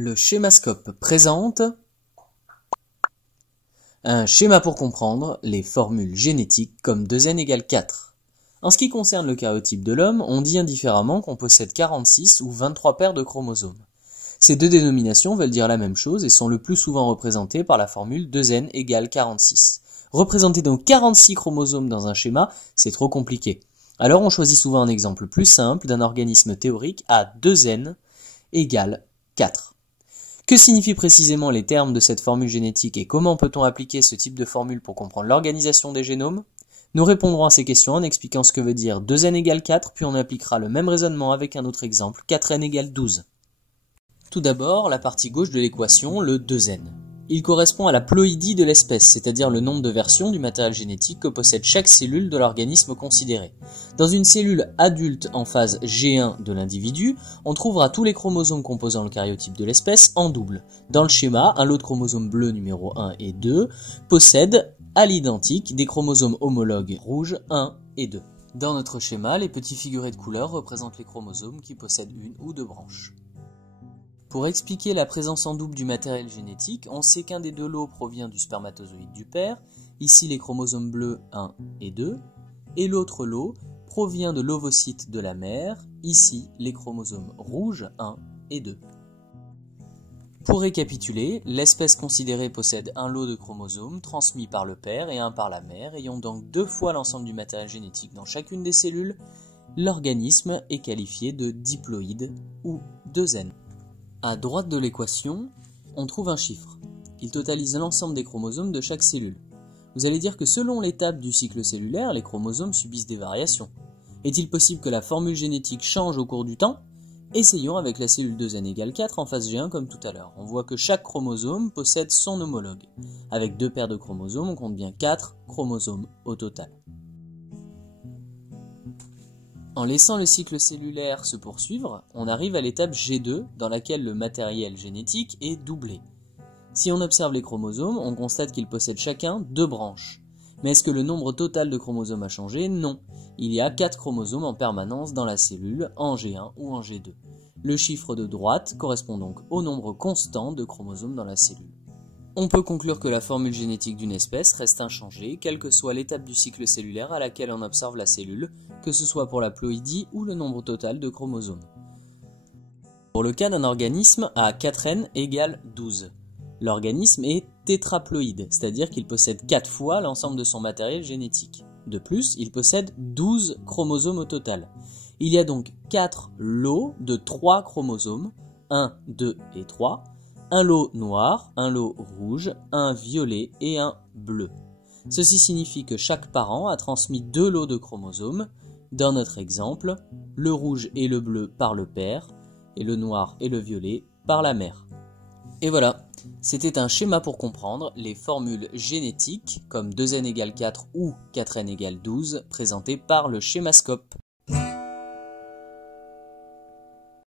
Le schémascope présente un schéma pour comprendre les formules génétiques comme 2n égale 4. En ce qui concerne le karyotype de l'homme, on dit indifféremment qu'on possède 46 ou 23 paires de chromosomes. Ces deux dénominations veulent dire la même chose et sont le plus souvent représentées par la formule 2n égale 46. Représenter donc 46 chromosomes dans un schéma, c'est trop compliqué. Alors on choisit souvent un exemple plus simple d'un organisme théorique à 2n égale 4. Que signifient précisément les termes de cette formule génétique et comment peut-on appliquer ce type de formule pour comprendre l'organisation des génomes? Nous répondrons à ces questions en expliquant ce que veut dire 2n égale 4, puis on appliquera le même raisonnement avec un autre exemple, 4n égale 12. Tout d'abord, la partie gauche de l'équation, le 2n. Il correspond à la ploïdie de l'espèce, c'est-à-dire le nombre de versions du matériel génétique que possède chaque cellule de l'organisme considéré. Dans une cellule adulte en phase G1 de l'individu, on trouvera tous les chromosomes composant le karyotype de l'espèce en double. Dans le schéma, un lot de chromosomes bleus numéro 1 et 2 possède à l'identique des chromosomes homologues rouges 1 et 2. Dans notre schéma, les petits figurés de couleur représentent les chromosomes qui possèdent une ou deux branches. Pour expliquer la présence en double du matériel génétique, on sait qu'un des deux lots provient du spermatozoïde du père, ici les chromosomes bleus 1 et 2, et l'autre lot provient de l'ovocyte de la mère, ici les chromosomes rouges 1 et 2. Pour récapituler, l'espèce considérée possède un lot de chromosomes transmis par le père et un par la mère, ayant donc deux fois l'ensemble du matériel génétique dans chacune des cellules. L'organisme est qualifié de diploïde ou 2n. À droite de l'équation, on trouve un chiffre. Il totalise l'ensemble des chromosomes de chaque cellule. Vous allez dire que selon l'étape du cycle cellulaire, les chromosomes subissent des variations. Est-il possible que la formule génétique change au cours du temps? Essayons avec la cellule 2n égale 4 en phase G1 comme tout à l'heure. On voit que chaque chromosome possède son homologue. Avec deux paires de chromosomes, on compte bien 4 chromosomes au total. En laissant le cycle cellulaire se poursuivre, on arrive à l'étape G2 dans laquelle le matériel génétique est doublé. Si on observe les chromosomes, on constate qu'ils possèdent chacun deux branches. Mais est-ce que le nombre total de chromosomes a changé? Non. Il y a 4 chromosomes en permanence dans la cellule, en G1 ou en G2. Le chiffre de droite correspond donc au nombre constant de chromosomes dans la cellule. On peut conclure que la formule génétique d'une espèce reste inchangée, quelle que soit l'étape du cycle cellulaire à laquelle on observe la cellule, que ce soit pour la ploïdie ou le nombre total de chromosomes. Pour le cas d'un organisme à 4n égale 12, l'organisme est tétraploïde, c'est-à-dire qu'il possède 4 fois l'ensemble de son matériel génétique. De plus, il possède 12 chromosomes au total. Il y a donc 4 lots de 3 chromosomes, 1, 2 et 3, un lot noir, un lot rouge, un violet et un bleu. Ceci signifie que chaque parent a transmis 2 lots de chromosomes. Dans notre exemple, le rouge et le bleu par le père, et le noir et le violet par la mère. Et voilà, c'était un schéma pour comprendre les formules génétiques comme 2n égale 4 ou 4n égale 12 présentées par le schémascope.